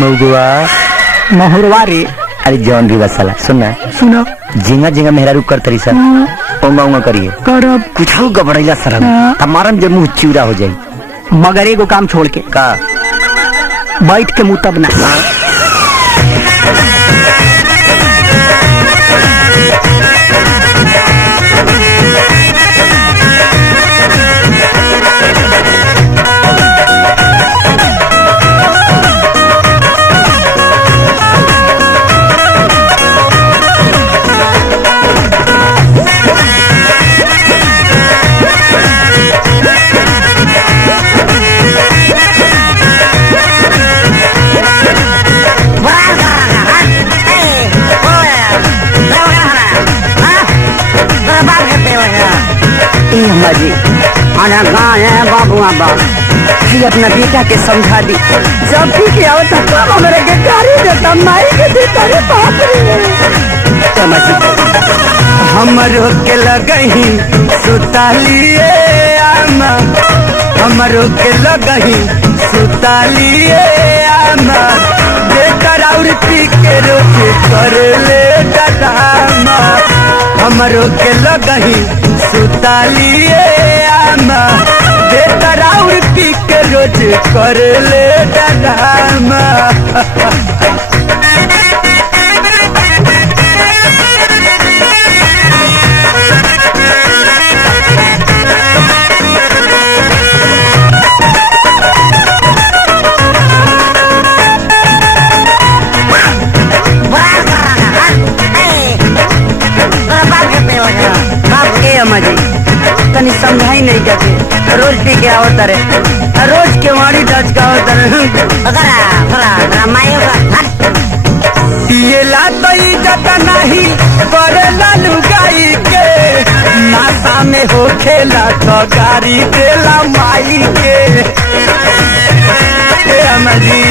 मऊगुआ महुरवा रे। अरे जौन भी बसला सुनना सुना झिंगा झिंगा मेहरा रुक कर तरी सर उंगा उंगा करिए करब कुछ गबड़ैला सर हमारा जब मुंह चिवड़ा हो जाये। मगर एगो काम छोड़ के का बैठ के मुँह तब ना जी आना गाँव है बाबू आबा जी अपना बेटा के समझा दी जब भी के आवता तब हमरा के गाड़ी देता माई के देता रे बाप रे हमरो के लगही सुतालिए आमा हमरो के लगही सुतालिए आमा बेकर और पी के रोज कर ले डरामा हमरो के लगही सुतालिए आमा बेकर और पी के रोज कर ले डरामा तनी समझाई नहीं जाते रोज पी के आवत रे रोज के वाड़ी डच का आवत रे ये ला तो इज्जत नहीं करेला लुगाई के नाता में हो खेला तो गाड़ी देला माई के अमरी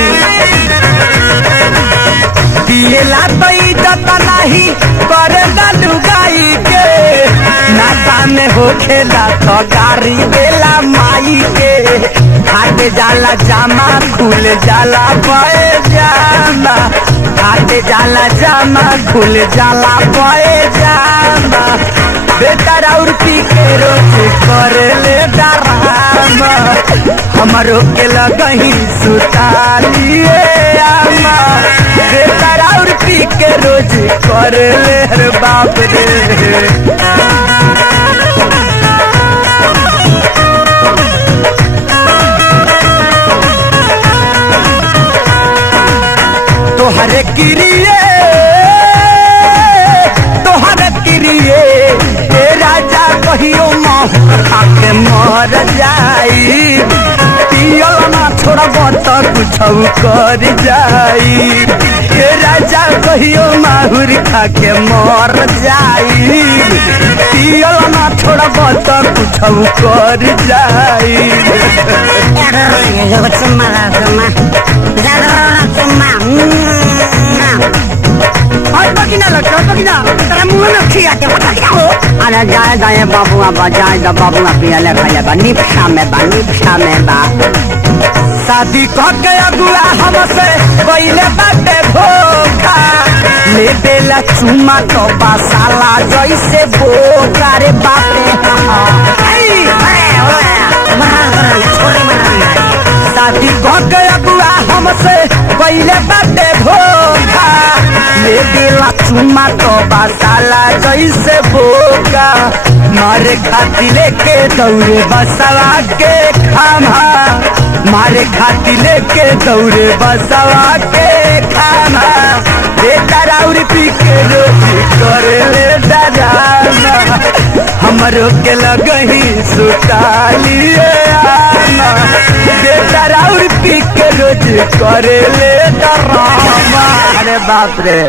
ये ला तो इज्जत नहीं करेला लुगाई के नाता में हो खेला तो गाड़ी देला माई के हाथ जाला जामा खुल जाला पाए जामा हाथ जाला जामा खुल जाला पाए जामा बेटर और पी के रोज कर ले डरामा हमरो के लगही सुतालिए आमा बेटर और पी के रोज कर ले रे बाप रे तोहरे किरिए ए राजा कहियो माहौर खाके मर जाई पियल ना छोड़ब त कुछ कर जाई ए राजा कहियो माहौर खाके मर जाई पियल ना छोड़ब त कुछ कर जाई अरे जाए जाए बाबुआ बा जाए दा बाबुआ पिया ले खाया निपशा में बा शादी कह के अगुआ हमसे पहले बाटे धोखा ले देला चुमा तो बासाला जैसे बोका रे बापे शादी कह के अगुआ हमसे पहले बाटे धोखा ले देला चुमा तो बासाला जैसे बोका मारे खाती लेके दौड़े बसवा के खामा मारे खाती लेके दौड़े बसवा के खामा बेटर और पी के रोज करे ले डराना हमरो के लगही सुतालिए आमा बेटर और पी के रोज करे ले डराना अरे बाप रे।